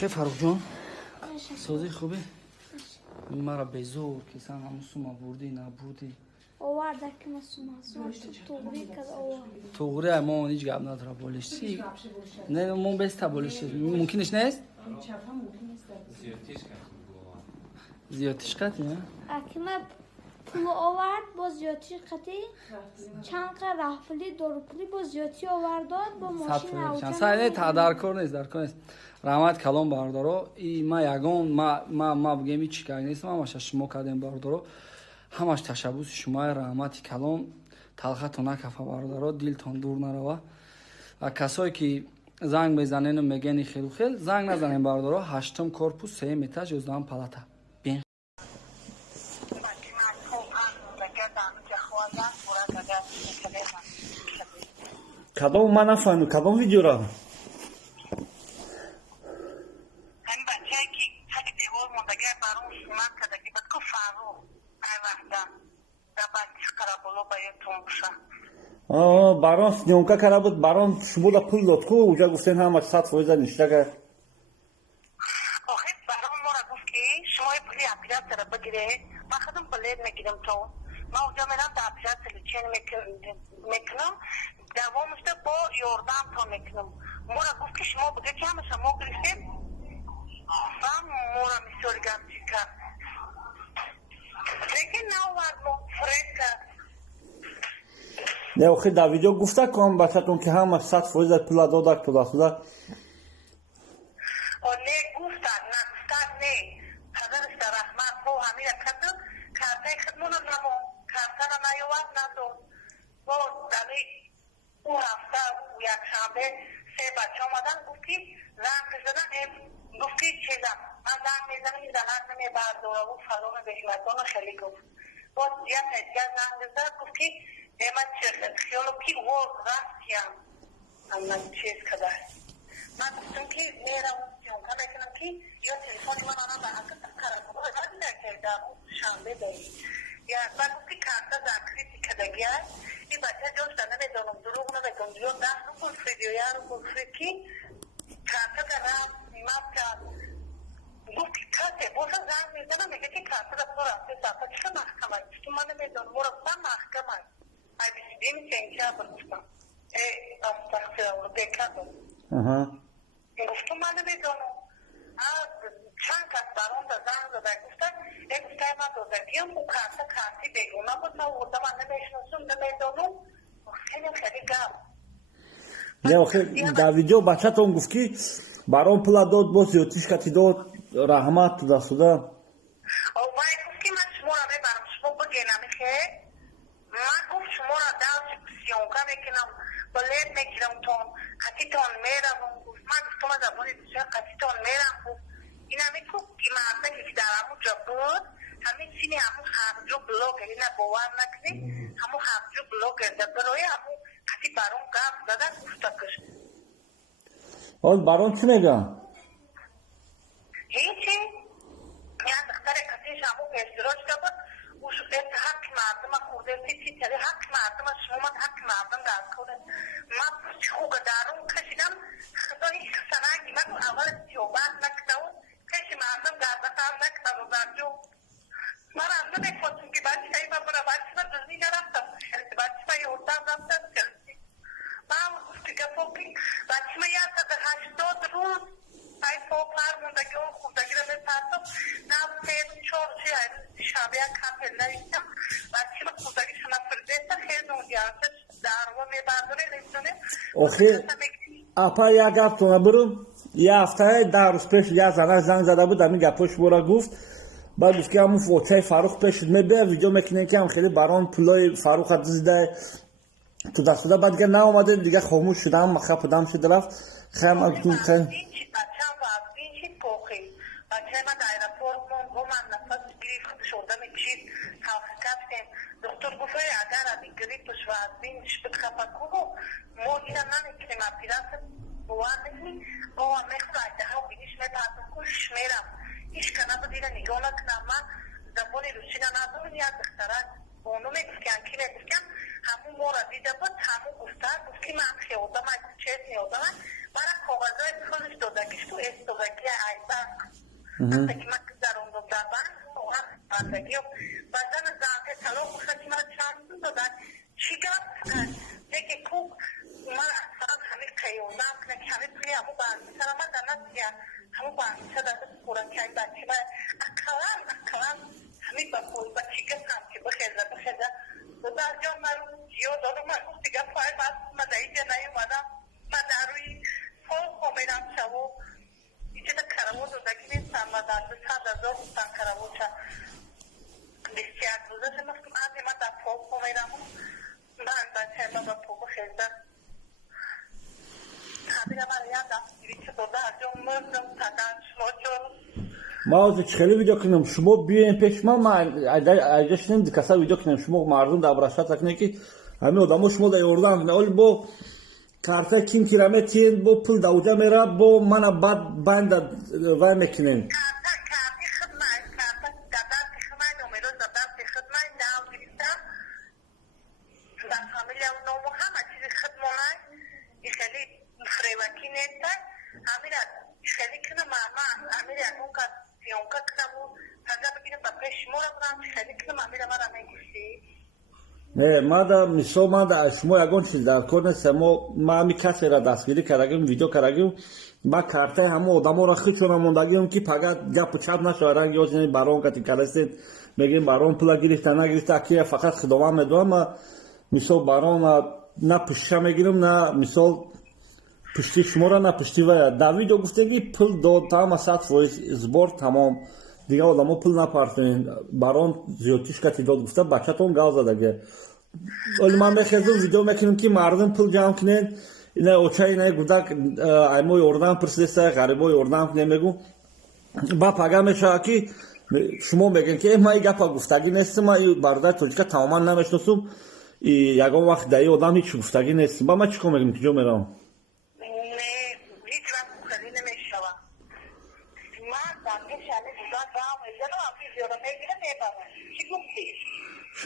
چه فرخ جان سازی خوبه مرا بزور که سن همون بردی نبودی آوردک مسوم توغری کد آورد توغری ما هیچ گپ نداره بولش چی نه ما بس تا بولش ممکنش نیست زیادش کردی نه اکنه پول آورد باز زیادش کردی چند که راه پلی دور پلی باز زیادی آورد داد با ماشین اوچن سایه تا در کار نیست رحمت کلام باردارو ای ما یگان ما بگم چی کاری نیست ما شما کردیم باردارو همش تشبوس شما رحمت کلام تلخاتون نکفه باردارو دلتون دور نروا و کسایی که زنگ بزنین و میگن خیلی زنگ نزنین باردارو 8م корпус 3 етаж 11م палата бин کدام من نفهمم کدام ویدیو را برام سنیونکا کرده بود برام شما دا پول داد کو اوجا گفتین همش 100% نشته که آخه برام ما را گفت که شما پولی اپلیات را بگیره من خودم پلیر میگیرم تو ما اونجا میرم تا اپلیات چین میکنم دوامش با یاردم تا میکنم ما را گفت که شما بگه که همه شما گرفتیم و ما را میسور گفتی کرد لیکن نوارد ما فرید کرد نه آخه در ویدیو گفته کنم بچه‌تون که همش 100% پول داده تو داخل نه گفتن نه گفتن نه حضرت رحمت با همین کتو کارته خدمون نمو کارته نیواد ندو با دلی اون هفته یک شنبه 3 بچه آمدن گفتی زنگ زدن گفتی چیزم من زنگ میزنم این زنگ نمیبرداره و فلان بهمتان خیلی گفت با دیگه زنگ زدن گفتی من خیالو کی ورد رفتیم من چیز کده من گفتم که میرم جونکا بکنم که یا تلفن من آنها به حق تکرم باید نکردم شنبه داری یا من گفتی کارتا زکریتی کدگی هست این بچه جوشتا نمیدونم دروغ نمیدونم جون ده رو بلفرید یا یارو بلفرید که کارتا درم نیمت کرد گفتی کسی بوشا زنگ میزنم میگه که کارتا در تو رفته ساعتا چه محکمه گفتم من نمیدونم مرفتم محکمه ای بیسیدیم چنچه برگفتم استخصیر رو بکردم گفتم من نمیدونم چند کس برام در زنگ زده گفتن یک گفته من دادگیم او کارتی بگونه بود من ورده من نمیشنسون نمیدونم خیلی گم نه آخه در ویدیو بچه‌تون گفت که برام پول داد باز زیادیش کتی داد رحمت تو دستوده او باید گفت که من شما را میبرم شما بگینم که من گفت شما را دست سیونکا میکنم بلید میکنم تون قطیتون میرم من گفتم از ابونی بسیار قطیتون میرم این همی که مرده که در همون جا بود همین سینی همون حرجو بلوگ این باور نکنی همون حرجو بلوگ در برای همون قطی برام گفت دادن گفته کشت حال برام چی میگم؟ هیچی یه دختر قطیش همون اشتراک ده بود او شده حق مردم خورده سی تری حق مردم شما من حق مردم در کنه من خوب دارم کشیدم خدایی سنگی من اول تیوبت نکتم کشی مردم گرده هم نکتم و برجو من هم نمیکنم که بچه هایی من برای بچه من دزنی نرفتم بچه من یوردم رفتم چلسی من هم گفتی که فوقی بچه من یاد در 80 روز ای فوق نرموندگی اون خوبدگی رو میپردم نه پیر چون چی شبیه کپل نویستم بچه من خوبدگی شما فردیسته خیلی اونجا در و میبرداره نمیدونه آخه اپا یک گفت تونه برم یه هفته در روز پیش یه زنگ زده بود همین گپاش برا گفت بعد گفت که همون فوتای فاروق پیش میده ویدیو میکنه که هم خیلی برام پولای فاروق ها دزده تو دست داده بعد دیگه ناومده دیگه خاموش شدم مخه پدام شده رفت خیلی مکتون خیلی بچه من در ایرپورت من من نفس گریفت شده میکشید کفتیم دکتر گفت اگر ابی گریپش و از بینش بتخفه کنو ما اینا نمیکنیم اپیرات بوان نکنیم با میخواه ایده ها بینش میبردم کش میرم ایش کنه بود اینا نگاه نکنم من زبانی روشینا ندارم یا دختران اونو میگفتن کی میگفتن همون مورا دیده بود همون گفتن گفتی من خیودم من چیز نیودم برای کاغذهای خودش دادگیش تو استودگی ای وقتی که من گذروندم در بند واقعا بردگی بعدن زنده طلاق گفتن که من چند دادن چی گفت دیگه کو من اصلا همه قیوندم کنه که همه توی همون بندی سرم من در نسیم همون بندی سر در پورن که این بچه من اقلا همه بپوی با چی گفتم که بخیزه و در جا من جیو دادم من گفت دیگه پای من در اینجا نیومدم من در روی فوق میرم شو اینجا در کروز رو دکی نیستم و در 200,000 بودم کروز شد بسیار روزه شمستم من در فوق میرم من بچه من با پوق خیزه همین من یادم دیگه تو در جا مردم تدن شما جون ما از خیلی ویدیو کنیم شما بیاین پیش ما اگه شنیم کسا ویدیو کنیم شما مردم در براشت تکنه که همین آدم شما در یوردن کنه اول با کارتا کین کیلومتر با پول دوجه میره با من بعد بند وای میکنین کارتی خدمت دادن خدمت نمیرو دادن خدمت داو گرفتم در فامیلیا و نمو همه چیز خدمت خیلی فریوکی نیست همین خیلی کنه ماما همین اون که سیونکا کنم و تازه بگیرم با پیش مورا کنم خیلی کنم همین ما را میگوشی نه ما دا میسو ما دا شما یگون چیز در کنه سمو ما همی کسی را دستگیری کردگیم ویدیو کردگیم با کارتای همه آدم را خیچونه موندگیم که فقط گپ چپ نشورن یا جنی برام کتی کلستید بگیم برام پولا گرفته نگرفته که فقط خدمت میدونم ما میسو برام نه پشته میگیرم نه میسو پشتی شما را نه پشتی و در ویدیو گفتگی پول داد تمام 100% زبر تمام دیگه آدم ها پول نپرتین برام زیادیش کتی داد گفته بچه تون گاز دادگه ولی من میخوام ویدیو میکنم که مردم پول جمع کنین اینه اوچه اینه گودک ایمو یوردن پرسیسته غریبو یوردن کنه میگو با پاگه میشه که شما میگن که ما این گفت گفتگی نیست ما این برادر توجیکا تماما نمیشناسم یکم وقت دایی آدم هیچ گفتگی نیست با ما چیکار میگم کجا میرم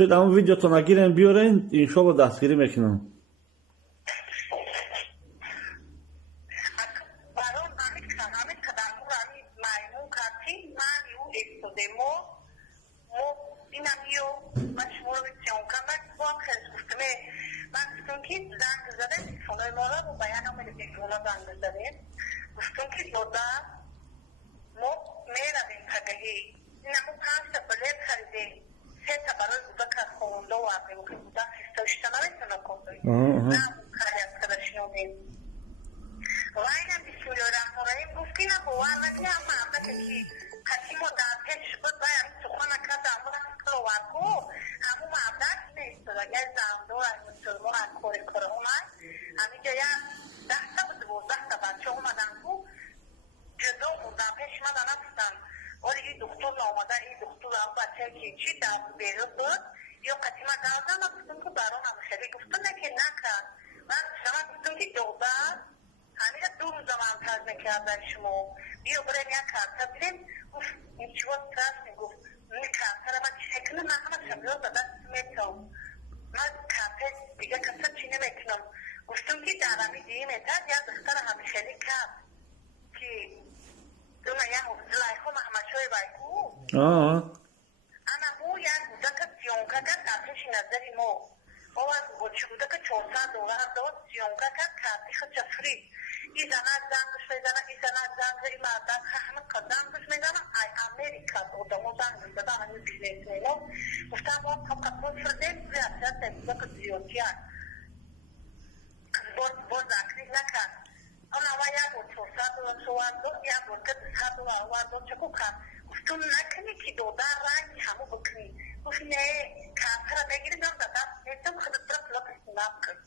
شد همون ویدیو تو نگیرین بیارین انشالله دستگیری میکنم برام همین تدارکو همین مایمون کارتی من یو استودمو مو اینمیو مشمول بیشتر کامت با خیلی گفتمه من گفتم که زنگ زده سونای مورا و بیانم میگه سونا زنگ زده گفتم که دودا مو میرم این تگهی اینمو کاست بلد خریده سه برای بوده که خونده و عقلی و که بوده سیستوشتا نمیتونه کنده نه کاری از کدشنونیم و اینم بسیاری رحمه رحیم گفت که نبوه نگه اما همه که کسی ما در پیش بود باید سخونه کرد اما نکلو ورکو همو معبدت نیست اگر زنده و مسلمان اکوری کره اومد همیجا یا 10 بود 12 بچه اومدن کو جدا بودن پیش من نفتن ولی این دکتر آمده این دکتر هم بچه که چی در بیرو بود یا قدیمه دردم گفتم که برام هم خیلی گفتم که نکرد من شما گفتم که دوبار همین دو روز هم تاز نکردن شما بیا برای یک کارتا بریم گفت این چی وقت تاز میگفت این کارتا را من چکنم من همه شبیه به دست میتونم من کارتا دیگه کسا چی نمیکنم گفتم که دارمی دیگه میتاد یا دختر همه خیلی کرد که دونا یا لایخو محمدشوی بایکو انا مو یا بوده که سیونکا کرد کارتش نظری مو باید گوچی بوده که $400 داد سیونکا کرد کارتی خود چفرید این زنه زنگش میزنه این زنه زنگش این مردم همه که زنگش میزنه ای امریکا بودمو زنگش میزنه همه بیزنس میلو گفتم باید تا کپون شده زیادیت نمیزه که زیادیت باز اکریز نکرد اما و یک بود $400 سوان دو یک بود که $200 وان دو چکو کرد گفتم نکنی که دودار رنگ همو بکنی گفت نه کارتا را بگیریم هم دادم نیستم خودت را کلاک استناب کرد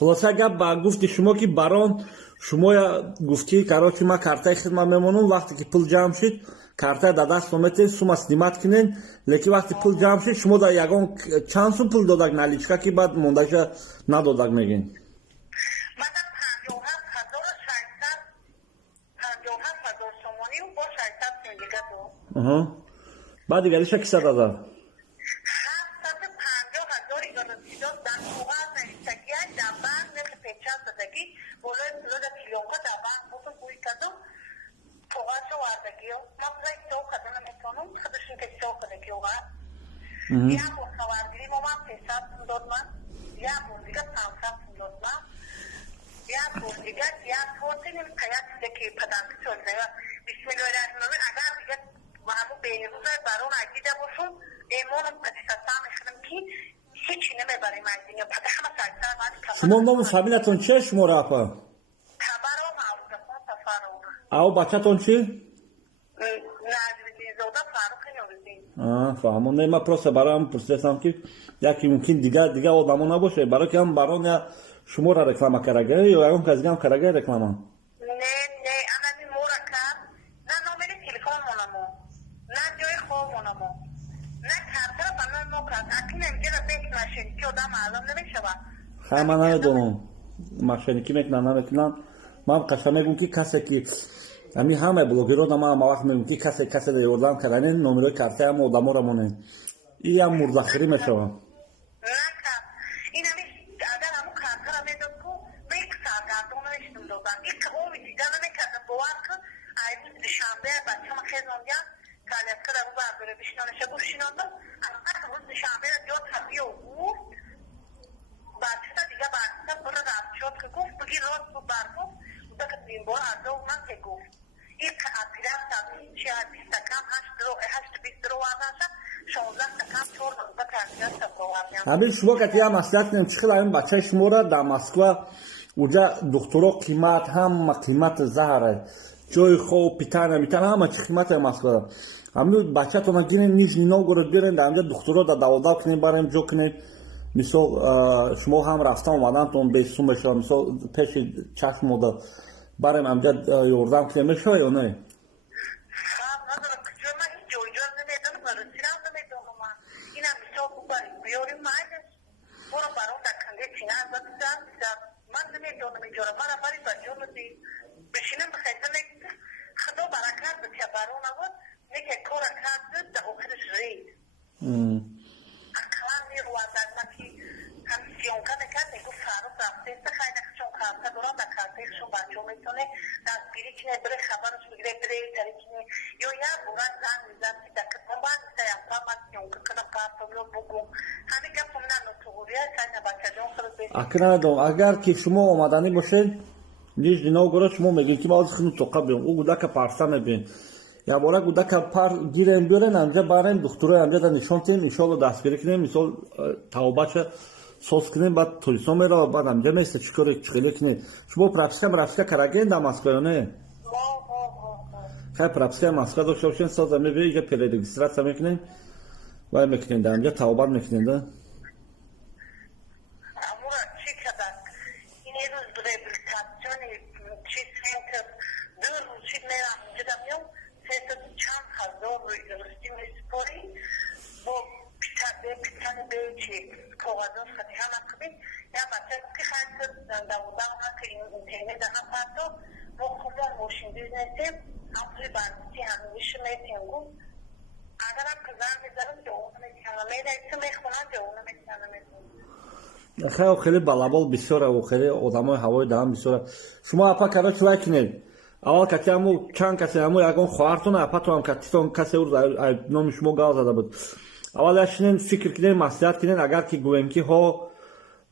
خلاصه گپ با گفتی شما که برام شما گفتی قرار که ما کارتای خدمت میمونم وقتی که پول جمع شد کارتا در دست اومدین سوم استیمات کنین لیکن وقتی پول جمع شد شما در یگان چند سوم پول دادک نالیچکا که بعد موندهش ندادک میگین من 57,600 سومانی و با 600 دیگه دو بعد دیگه ریشه کسا داده 750,000 ایگارسیداد در موقع نریستگی های در بند مثل پیچه زدگی بولای پلو در کلیونگا در بند بودم بوی کدوم گیو ما برای تو خدا نمیتونم خودشون که تو خدا گیوها یا با خواهری ما پیشات داد من یا بودیگه سامسام داد من یا بودیگه یا توتی نمی کیات دکی پدانک چوله بسم الله الرحمن الرحیم اگر دیگه وامو بیروزه برون عقیده باشون ایمونم پدیساتام خدم کی هیچی نمیبریم از اینجا پدر همه سایتان وقتی شما نام فامیلتون چیه شما راپا؟ تبارو معروضه تفارو او بچه‌تون چی؟ نازلی زوده فاروق نوروزی فهمون نه من پروسه برایم پرسیدم که یکی ممکن دیگه آدمو نباشه برای که هم برای شما را رکلام کرده یا اون کسی هم کرده رکلام نه انا می مورکم نه نمره تلفن مونمو نه جای خواب مونمو نه کارتر بنا موکات اکی نمیگه بیت ماشین که آدم معلوم نمیشه با خیلی من نمیدونم ماشینی میکنن نمیکنن من قشنگ میگم که کسی که امی همه بلوگرها ما وقت میگم که کسی در یوردام کردن نمره کارت هم آدمو را مونه این هم مردخری میشه همین شما که هم مسئله نمیشه این بچه شما را در مسکو اونجا دکترها قیمت هم قیمت زهره جای خوب پیتر نمیتن همه چی قیمت مسکو همین بچه تو نگیرین نیجنی نوگورود بیرین در اینجا دکترها در دواداو کنین بریم جو کنین مثل شما هم رفتن اومدن تون بیستون بشه مثل پیش چشم و بریم اینجا یوردم کنین میشه یا نه؟ اگر که شما آمدنی باشین نیجنی نوگورود شما میگین که ما از خیلی توقع بیم او گوده که پرسه میبین یا باره گوده که پر گیرین بیارین انجا برین دکتره انجا در نشان تیم انشاءالله دستگیری کنیم مثال توبهش سوز کنیم بعد تولیسا میره بعد انجا میسته چکاری کنیم شما پرپسکه کرگین در مسکو یا نه؟ خیلی پرپسکه مسکو داشته باشین سازه میبین اینجا پیلی رگیستراسیا میکنین و میکنین در انجا توبه میکنین ده خیلی بلابال بسیاره و خیلی آدمای هوای دهان بسیاره شما اپا کرده چوای کنید اول کتی همو چند کسی همو یکون خواهرتون اپا تو هم کتیتون کسی نام شما گاز زده بود اول اشنین فکر کنید مسئلیت کنید اگر که گوینکی ها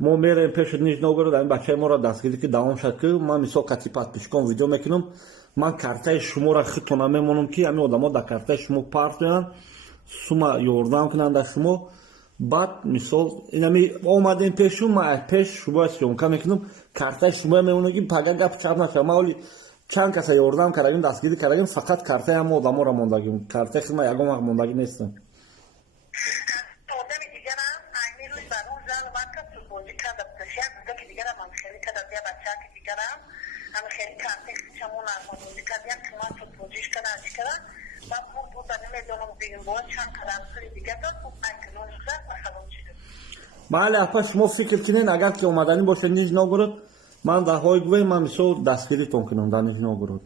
ما میریم پیش نیج نوگورود این بچه ما را دستگیری که دوام شد که من مثال کتی پس پیشکن ویدیو میکنم من کارتای شما را خیلی نمیمونم که همین آدما در کارتای شما پارت میان سوما یوردام کنند در شما بعد مثال اینمی اومدیم پیشون ما پیش شما سیونکا میکنم کارتای شما میمونه که پگه گپ چپ نشه ما ولی چند کسی یوردام کردیم دستگیری کردیم فقط کارتای هم آدما را موندگیم کارتای خیلی ما یگم وقت موندگی نیستم بله پس شما فکر کنین اگر که اومدنی باشه نیج نوگورود من در های گوی من مثل دستگیری تون کنم در نیج نوگورود